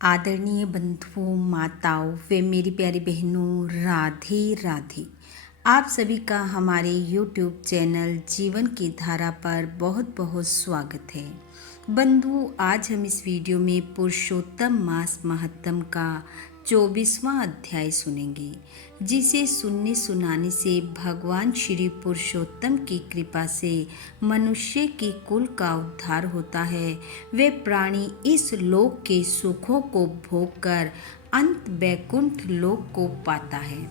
आदरणीय बंधुओं, माताओं व मेरी प्यारी बहनों, राधे राधे। आप सभी का हमारे YouTube चैनल जीवन की धारा पर बहुत बहुत स्वागत है। बंधुओं, आज हम इस वीडियो में पुरुषोत्तम मास महत्तम का 24वां अध्याय सुनेंगे, जिसे सुनने सुनाने से भगवान श्री पुरुषोत्तम की कृपा से मनुष्य की कुल का उद्धार होता है। वे प्राणी इस लोक के सुखों को भोग कर अंत वैकुंठ लोक को पाता है।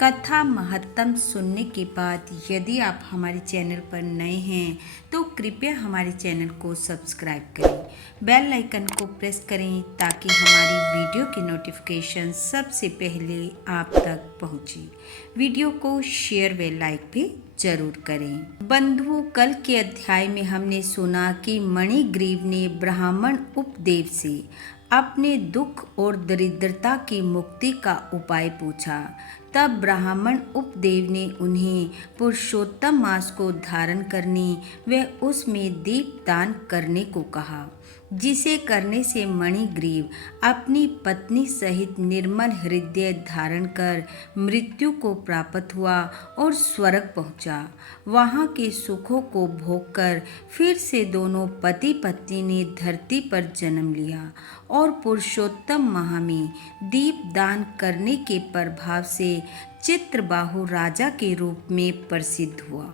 कथा महत्तम सुनने के बाद यदि आप हमारे चैनल पर नए हैं तो कृपया हमारे चैनल को सब्सक्राइब करें, बेल आइकन को प्रेस करें ताकि हमारी वीडियो की नोटिफिकेशन सबसे पहले आप तक पहुंचे। वीडियो को शेयर व लाइक भी जरूर करें। बंधुओं, कल के अध्याय में हमने सुना कि मणिग्रीव ने ब्राह्मण उपदेव से अपने दुख और दरिद्रता की मुक्ति का उपाय पूछा। तब ब्राह्मण उपदेव ने उन्हें पुरुषोत्तम मास को धारण करने व उसमें दीप दान करने को कहा, जिसे करने से मणिग्रीव अपनी पत्नी सहित निर्मल हृदय धारण कर मृत्यु को प्राप्त हुआ और स्वर्ग पहुंचा। वहां के सुखों को भोग कर फिर से दोनों पति पत्नी ने धरती पर जन्म लिया और पुरुषोत्तम माह में दीप दान करने के प्रभाव से चित्रबाहु राजा के रूप में प्रसिद्ध हुआ।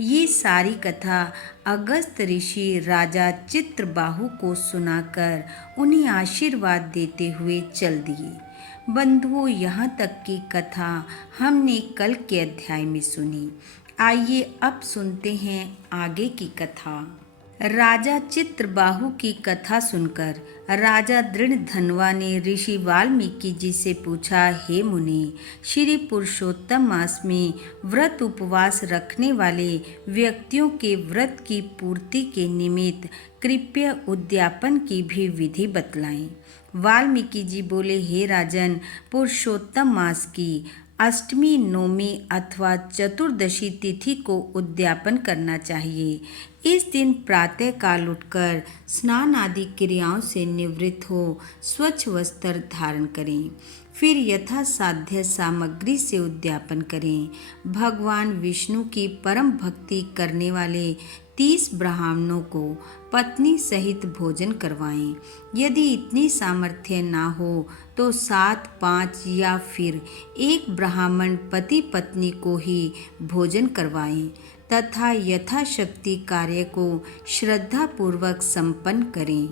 ये सारी कथा अगस्त ऋषि राजा चित्रबाहु को सुनाकर उन्हें आशीर्वाद देते हुए चल दिए। बंधुओं, यहाँ तक की कथा हमने कल के अध्याय में सुनी। आइए अब सुनते हैं आगे की कथा। राजा चित्रबाहु की कथा सुनकर राजा दृढ़धनवा ने ऋषि वाल्मीकि जी से पूछा, हे मुनि, श्री पुरुषोत्तम मास में व्रत उपवास रखने वाले व्यक्तियों के व्रत की पूर्ति के निमित्त कृपया उद्यापन की भी विधि बतलाएं। वाल्मीकि जी बोले, हे राजन, पुरुषोत्तम मास की अष्टमी, नौमी अथवा चतुर्दशी तिथि को उद्यापन करना चाहिए। इस दिन प्रातः काल उठकर स्नान आदि क्रियाओं से निवृत्त हो स्वच्छ वस्त्र धारण करें। फिर यथासाध्य सामग्री से उद्यापन करें। भगवान विष्णु की परम भक्ति करने वाले 30 ब्राह्मणों को पत्नी सहित भोजन करवाएं। यदि इतनी सामर्थ्य ना हो तो 7, 5 या फिर एक ब्राह्मण पति पत्नी को ही भोजन करवाएं तथा यथाशक्ति कार्य को श्रद्धापूर्वक संपन्न करें।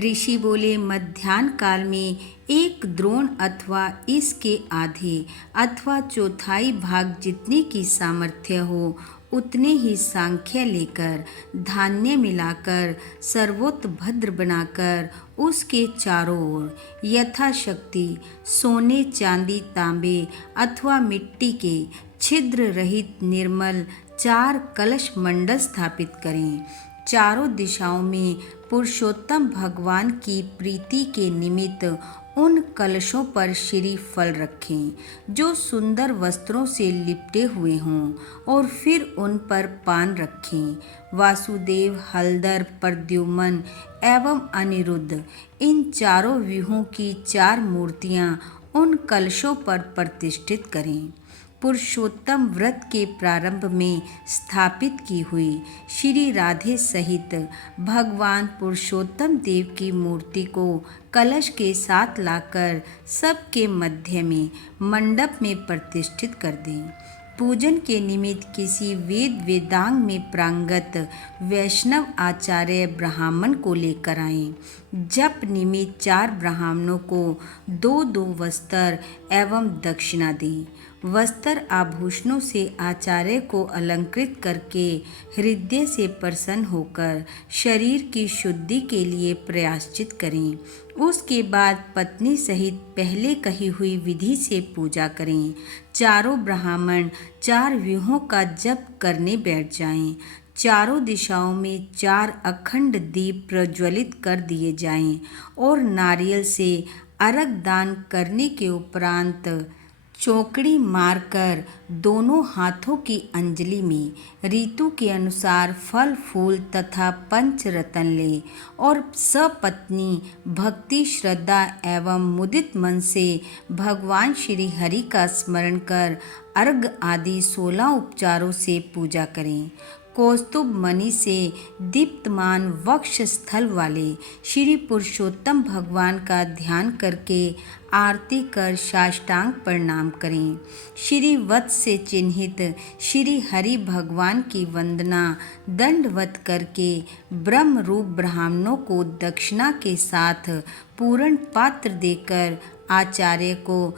ऋषि बोले, मध्याह्न काल में एक द्रोण अथवा इसके आधे अथवा चौथाई भाग जितने की सामर्थ्य हो उतने ही सांख्य लेकर धान्य मिलाकर सर्वोत्भद्र बनाकर उसके चारों ओर यथाशक्ति सोने, चांदी, तांबे अथवा मिट्टी के छिद्र रहित निर्मल 4 कलश मंडल स्थापित करें। चारों दिशाओं में पुरुषोत्तम भगवान की प्रीति के निमित्त उन कलशों पर श्री फल रखें जो सुंदर वस्त्रों से लिपटे हुए हों और फिर उन पर पान रखें। वासुदेव, हलधर, प्रद्युम्न एवं अनिरुद्ध, इन चारों व्यूहों की 4 मूर्तियां उन कलशों पर प्रतिष्ठित करें। पुरुषोत्तम व्रत के प्रारंभ में स्थापित की हुई श्री राधे सहित भगवान पुरुषोत्तम देव की मूर्ति को कलश के साथ लाकर सबके मध्य में मंडप में प्रतिष्ठित कर दें। पूजन के निमित्त किसी वेद वेदांग में प्रांगत वैष्णव आचार्य ब्राह्मण को लेकर आएं। जप निमित्त 4 ब्राह्मणों को 2-2 वस्त्र एवं दक्षिणा दें। वस्त्र आभूषणों से आचार्य को अलंकृत करके हृदय से प्रसन्न होकर शरीर की शुद्धि के लिए प्रायश्चित करें। उसके बाद पत्नी सहित पहले कही हुई विधि से पूजा करें। चारों ब्राह्मण 4 व्यूहों का जप करने बैठ जाएं। चारों दिशाओं में 4 अखंड दीप प्रज्वलित कर दिए जाएं और नारियल से अर्घ दान करने के उपरांत चौकड़ी मारकर दोनों हाथों की अंजलि में ऋतु के अनुसार फल फूल तथा पंचरत्न ले और सपत्नी भक्ति श्रद्धा एवं मुदित मन से भगवान श्री हरि का स्मरण कर अर्घ आदि 16 उपचारों से पूजा करें। कौस्तुभ मणि से दीप्तमान वक्ष स्थल वाले श्री पुरुषोत्तम भगवान का ध्यान करके आरती कर साष्टांग प्रणाम करें। श्री वत्स से चिन्हित श्री हरि भगवान की वंदना दंडवत करके ब्रह्म रूप ब्राह्मणों को दक्षिणा के साथ पूर्ण पात्र देकर आचार्य को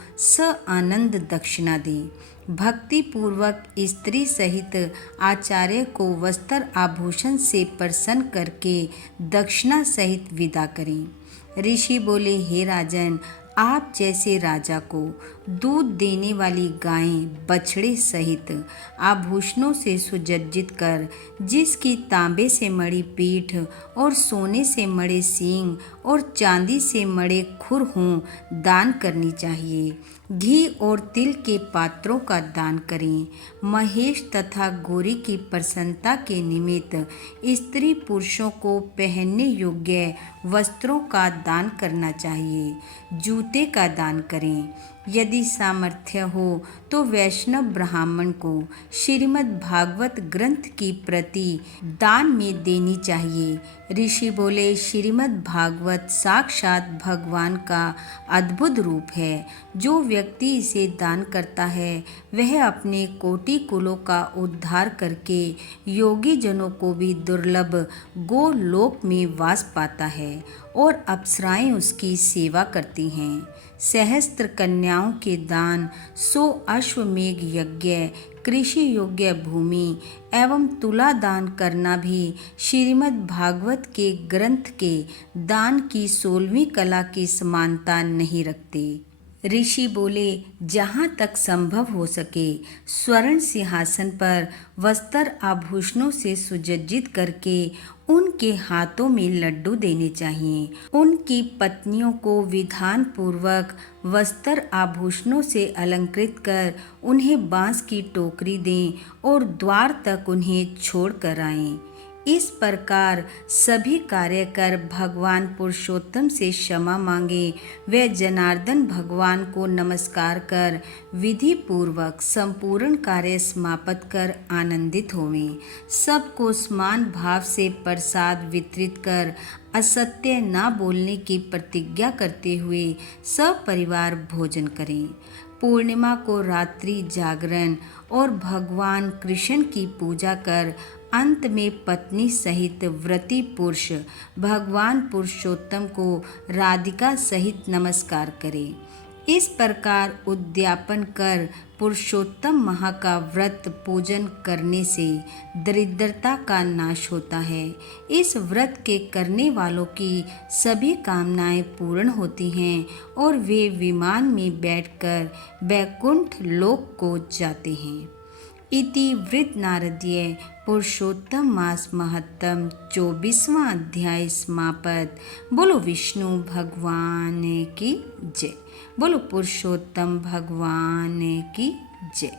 आनंद दक्षिणा दें। भक्ति पूर्वक स्त्री सहित आचार्य को वस्त्र आभूषण से प्रसन्न करके दक्षिणा सहित विदा करें। ऋषि बोले, हे राजन, आप जैसे राजा को दूध देने वाली गायें बछड़े सहित आभूषणों से सुसज्जित कर, जिसकी तांबे से मड़ी पीठ और सोने से मड़े सींग और चांदी से मड़े खुर हों, दान करनी चाहिए। घी और तिल के पात्रों का दान करें। महेश तथा गौरी की प्रसन्नता के निमित्त स्त्री पुरुषों को पहनने योग्य वस्त्रों का दान करना चाहिए। जूते का दान करें। यदि सामर्थ्य हो तो वैष्णव ब्राह्मण को श्रीमद् भागवत ग्रंथ की प्रति दान में देनी चाहिए। ऋषि बोले, श्रीमद् भागवत साक्षात भगवान का अद्भुत रूप है। जो व्यक्ति इसे दान करता है वह अपने कोटि कुलों का उद्धार करके योगी जनों को भी दुर्लभ गोलोक में वास पाता है और अप्सराएं उसकी सेवा करती हैं। सहस्त्र कन्याओं के दान, 100 अश्वमेघ यज्ञ, कृषि योग्य भूमि एवं तुला दान करना भी श्रीमद् भागवत के ग्रंथ के दान की 16वीं कला की समानता नहीं रखते। ऋषि बोले, जहाँ तक संभव हो सके स्वर्ण सिंहासन पर वस्त्र आभूषणों से सुसज्जित करके उनके हाथों में लड्डू देने चाहिए। उनकी पत्नियों को विधान पूर्वक वस्त्र आभूषणों से अलंकृत कर उन्हें बांस की टोकरी दें और द्वार तक उन्हें छोड़ कर आएं। इस प्रकार सभी कार्य कर भगवान पुरुषोत्तम से क्षमा मांगे। वे जनार्दन भगवान को नमस्कार कर विधि पूर्वक संपूर्ण कार्य समाप्त कर आनंदित होवें। सबको समान भाव से प्रसाद वितरित कर असत्य न बोलने की प्रतिज्ञा करते हुए सब परिवार भोजन करें। पूर्णिमा को रात्रि जागरण और भगवान कृष्ण की पूजा कर अंत में पत्नी सहित व्रती पुरुष भगवान पुरुषोत्तम को राधिका सहित नमस्कार करें। इस प्रकार उद्यापन कर पुरुषोत्तम माह का व्रत पूजन करने से दरिद्रता का नाश होता है। इस व्रत के करने वालों की सभी कामनाएं पूर्ण होती हैं और वे विमान में बैठकर वैकुंठ लोक को जाते हैं। इति वृद्ध नारदीय पुरुषोत्तम मास महत्तम 24वां अध्याय समाप्त। बोलो विष्णु भगवान की जय। बोलो पुरुषोत्तम भगवान की जय।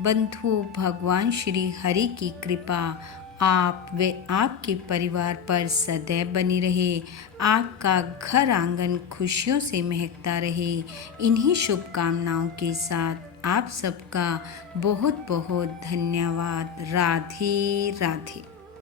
बंधु, भगवान श्री हरि की कृपा आप व आपके परिवार पर सदैव बनी रहे। आपका घर आंगन खुशियों से महकता रहे। इन्हीं शुभकामनाओं के साथ आप सबका बहुत बहुत धन्यवाद। राधे राधे।